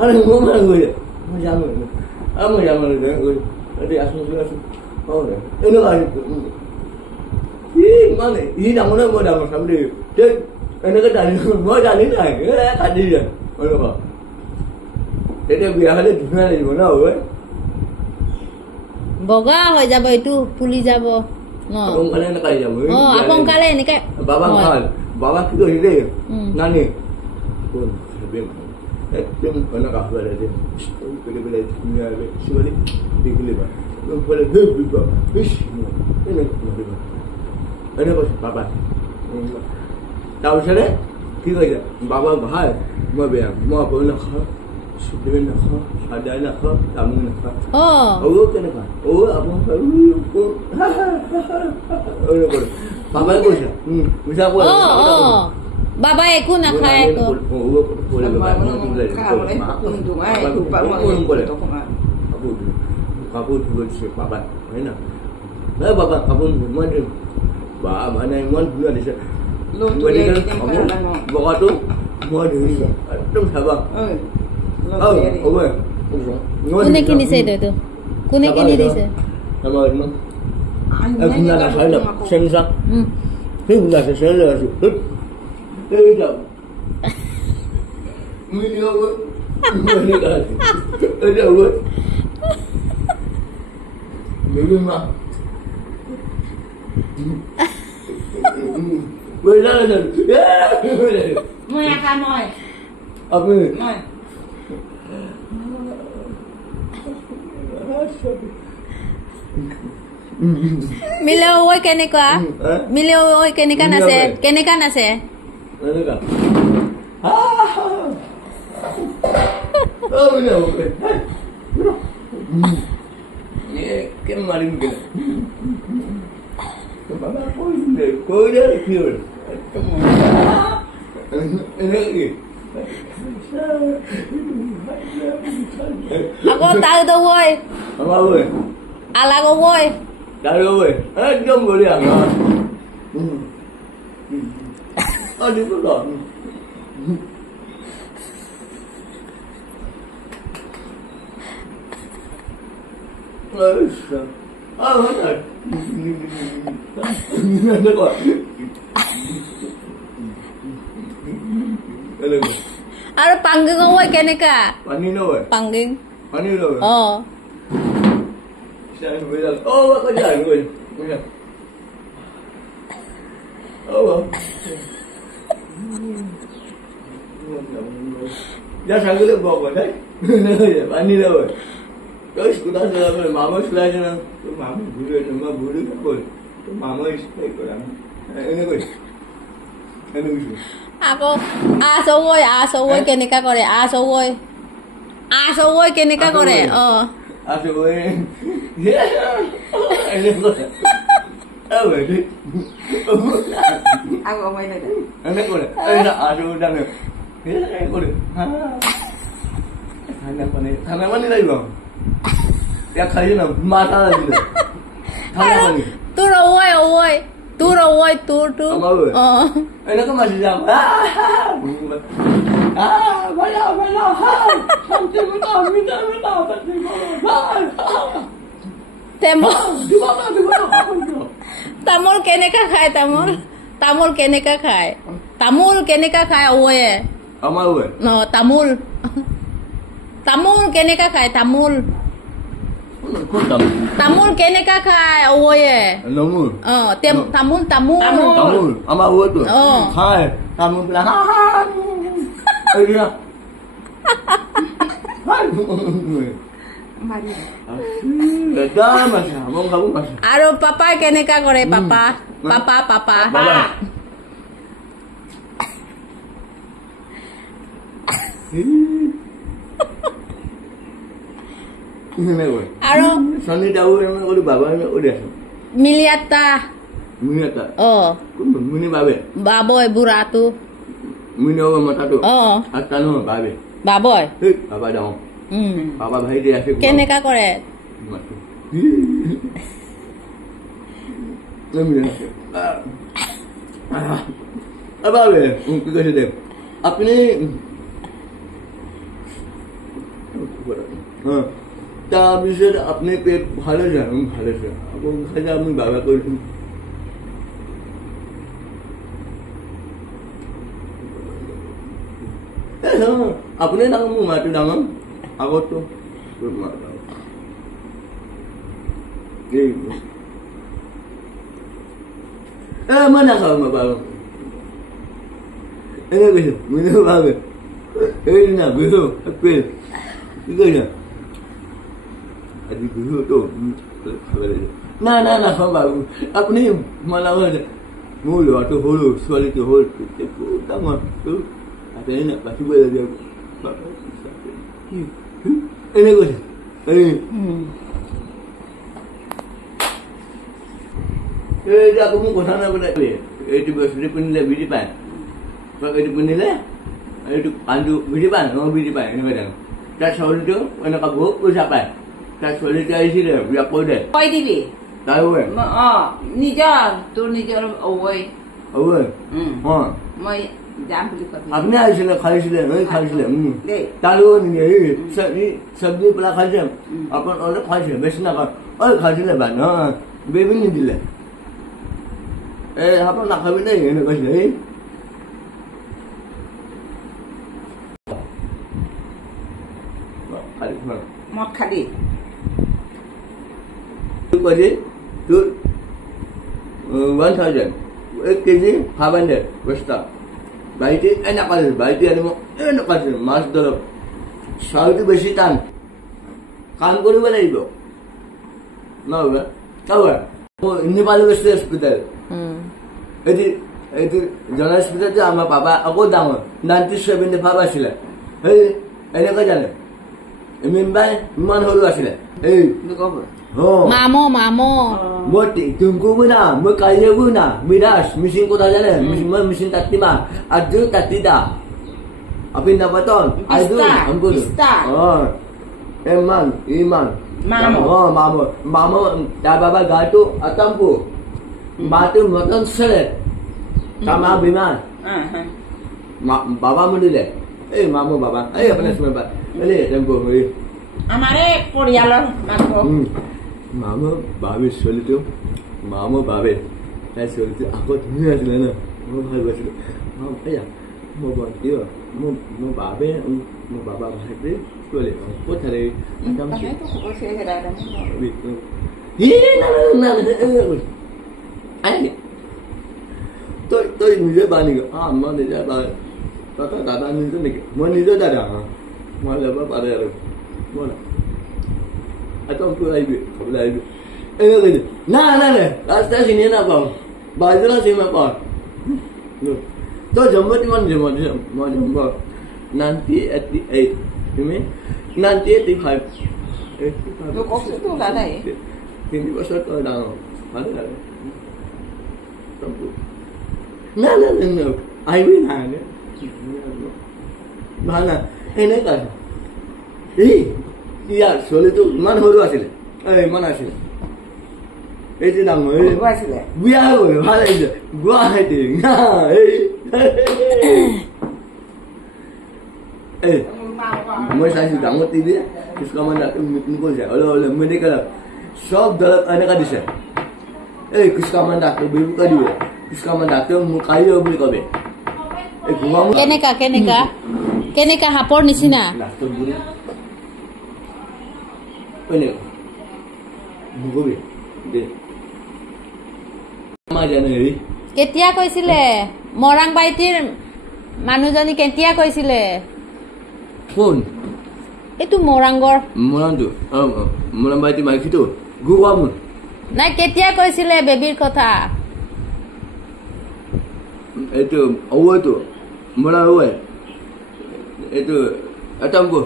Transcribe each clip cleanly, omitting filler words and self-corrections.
আরে মোমা কইরে জানো আমি জানো রে ওই আসুন আসুন ওরে এনো আই মানে ই ডাঙর মই ডাঙর সামনে যে এনেকে জানি মই জানি নাই কাটি যায় ওই বাবা এটা বিয়া হলে ধুনীয়া লাগিব ন ঐ বগা হৈ যাব এইটো ফুলি যাব সোনকালে এনেকাই যাব সোনকালে এনেকে বাবা ভাল বাবা কি কৰিলে নানি কোন একদম এনেকা হৈ আছে পেলে পেলে ধুনীয়া শিৱলি দেখিলে বা বলে বিবা ইস এনে কৰিবা এনে কৈছে বাবা তাৰপিছতে কি কৈছে বাবা ভাল মই বেয়া মই বল নাখাওঁ সুদেবে নাখাওঁ সাদাই নাখাওঁ তামোল নাখাওঁ কেনেকুৱা আপোনাৰ বাবাই কৈছে বুজা পোৱা বাবা একো নাখায় কাপোৰ ধুইছে বাবা হয় না বাবা কাপোৰ মই দিম বা মানে ইমান ধুনীয়া দিছে বগাটো মই ধুইছো একদম চাবা কোনে কিনিছে এইটো কোনে কিনি দিছে মিলে ঐ কেনেকুৱা মিলে ঐ কেনেকা নাচে Quem marinho Baba coisa aqui Ako tahu tu boy. Apa boy? Ala ko boy. Tahu boy. Jom boleh ah. Ada tu dah. mana? Ada kok. Ada panggung boy keneka? Pani no boy. Panggung. Pani no. Oh. Saya bilang, oh apa jalan boy. Oh. Ya sagale bawa dai. Pani no boy. Terus kita sudah mama selain itu mama buru kan boleh, mama istri korang, ini boleh, ini boleh. Ako aso boy keneka kore, aso boy keneka kore, oh. Aso boy, ini boleh, apa ini? Aku main ada. Ini boleh, ini aso udah nih, ini boleh. Hanya mana lagi bang? Ya kaya na mata lagi. Kaya ni. Tu rawai. Oh. Ini kan masih jam. Bala. Sampai minta. Temol. Di mana? Tamul keneka khai tamul. Tamul keneka khai oye. Ama oye. No, tamul. Tamul keneka khai tamul. Tamul keneka khai oye. Namul. Tamul. Ama oye tu. Oh. Khai. Tamul bilang. Iya. Hai. Mari. Beda masih. Mau kamu masih. Aro papa keneka kore papa. Papa. Aro Sani tahu yang udah baba udah. Miliata. Oh. Mini babe. Baboy buratu. Mini orang mata tu. Oh. Atano babe. Baboy. Baba dah. Baba bahai dia asyik. Keneka kore. Apa babe? Kita sedih. Apa ni? হ্যাঁ তাৰপিছত আপুনি পেট ভালে যায় ভালে যায় আকৌ খালে আমি বাবা কৰিছোঁ আপুনি ডাঙৰ মোৰ মাটো ডাঙৰ আগতো মা ডাঙৰ মই নাখাওঁ মই বাৰু এনে কৈছো মই নাভাবে এইদিনা বিহু এপ্ৰিল কি কৈছা আজি বিহুটো খাব লাগিব না না নাখাওঁ বাৰু আপুনি মনাব মোৰ ল'ৰাটো সৰু ছোৱালীটো সৰু ডাঙৰ Akhirnya nak kasih boleh dia. Ini kau. Ini. Dia aku mau sana pada ni. Itu bersih pun le bidi pan. Kalau itu pun le, itu andu bidi pan, orang bidi pan ini kadang. Tak soal itu, anak aku pun siapa? Tak soal itu isi dia, biar kau deh. Koi dibi. Tahu kan? Nijar, tu nijar away. Away. Mai jam beli kopi. আপনি আইছিলেন খাইছিলেন ওই খাইছিলেন তাহলে সবজি পেলা খাইছেন আপনার অনেক খাইছিলেন বেশি না ওই খাইছিলেন বা না বেবি নি দিলে আপনার না খাবি নাই এনে কইছে মদ খালি তুই কইছে তুই 1000 1 কেজি 500 বস্তা বাড়িতে enak kali বাড়িতে আনিব enak kali মাছ ধর সাউথ বেশি টান কাম কৰিব লাগিব না হবে কাওয়া নেপাল ওয়েস্ট হসপিটাল এটি জন হসপিটালতে আমার বাবা আকৌ ডাঙৰ 97 আছিল এই এনেকা জানে মেম্বাৰ ইমান সৰু আছিল এই মামো মই tunggu na মই kaya na midas mesin kota jalan mesin tatima ada tatida apa yang dapat ton ada ampun emang iman mama dah baba gato atampu batu moton selet sama biman baba mudile mama baba apa nama semua pak ini tempo আমারে পরিয়ালর মাংস মামা বাবে চলিতো মামা বাবে তাই চলিতো আকৌ ধুনীয়া আছিলে ন মই ভাল পাইছিলোঁ এয়া মই বন্তিও মোৰ বাবে মোৰ বাবা ভাইটি চলি ক'ত থাকে তই নিজে বা নেকি মই নিজে বা তই দাদা নিজে নেকি মই নিজে দাদা মই যাব পাৰে আৰু মই atau aku lagi, aku lagi. Gitu. Nah, rasta sini nak bang, baju lah sini apa? Tuh jemput di mana mau jemput? Nanti 88, ini nanti 85. Lu kok itu lah nih? Ini pasal tu dah, ada. Jemput. Nah, I win ada. Mana? Ini kan? ইয়া চলি তো ইমান সৰু আছিলে ইমান আছিলে এইটো ডাঙৰ আছিলে বিয়া হৈ ভাল লাগিছে গুৱাহাটী মই চাইছো ডাঙৰ টিভি কিছুমান মিটিং কৰিছে হলে মেডিকেল সব দলত এনেকা দিছে কিছুমান ডাক্তৰ বিভুকা দিব কিছুমান ডাক্তৰ মোক কাইলৈ বুলি কবে কেনেকা হাপৰ নিচিনা Ini, buku ni, macam ni. কেতিয়া কৈছিলে মৰাং বাইটিৰ মানুহজনী কেতিয়া কৈছিলে কোন এইটো মৰাংগৰ মৰাংটো মৰাং বাইটি মাইকিটো গুৱাম নাই কেতিয়া কৈছিলে বেবিৰ কথা এইটো ওটো মৰা ওই এইটো আটামকো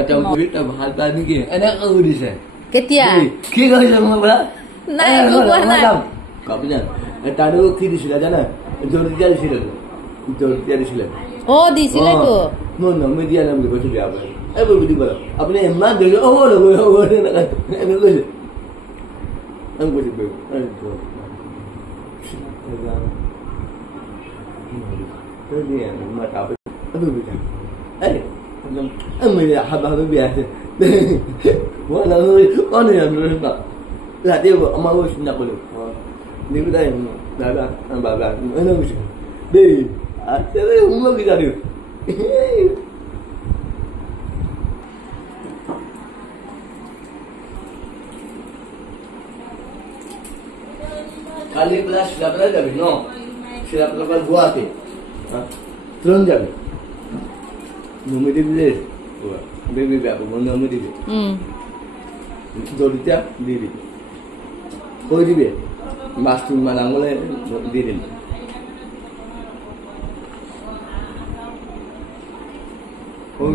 atam kita bahasa ni ke enak aku dice ketia ki কৈছে মই বলা নাই কোৱা নাই কাপনা তাৰো কি দিছিল জানা জলদিয়া দিছিল ও দিছিলে তো মই নাম দিয়া নাম দিব তো বিয়া পাই বলি বলা আপনি ইমান দিলে ও না এনে কইছে আমি কইছি বে তো দিয়া মাতা আবে বিটা আমি হাবা হাবে বিয়ে আছে বলা অনেক না রাতে আমার ওই চিন্তা করলো দেখবি তাই দাদা বাবা এনে বুঝি দে আচ্ছা উমা কি জানি কালি ক্লাস শিলাপলা যাবি ন শিলাপলা গোয়াতে ট্রেন যাবে নমি দিবি বেবি বাবু নমি দিবি দড়িটা দিয়ে দিবি কই দিবে বাথরুম মালাঙ্গলে দিয়ে দিবি ওই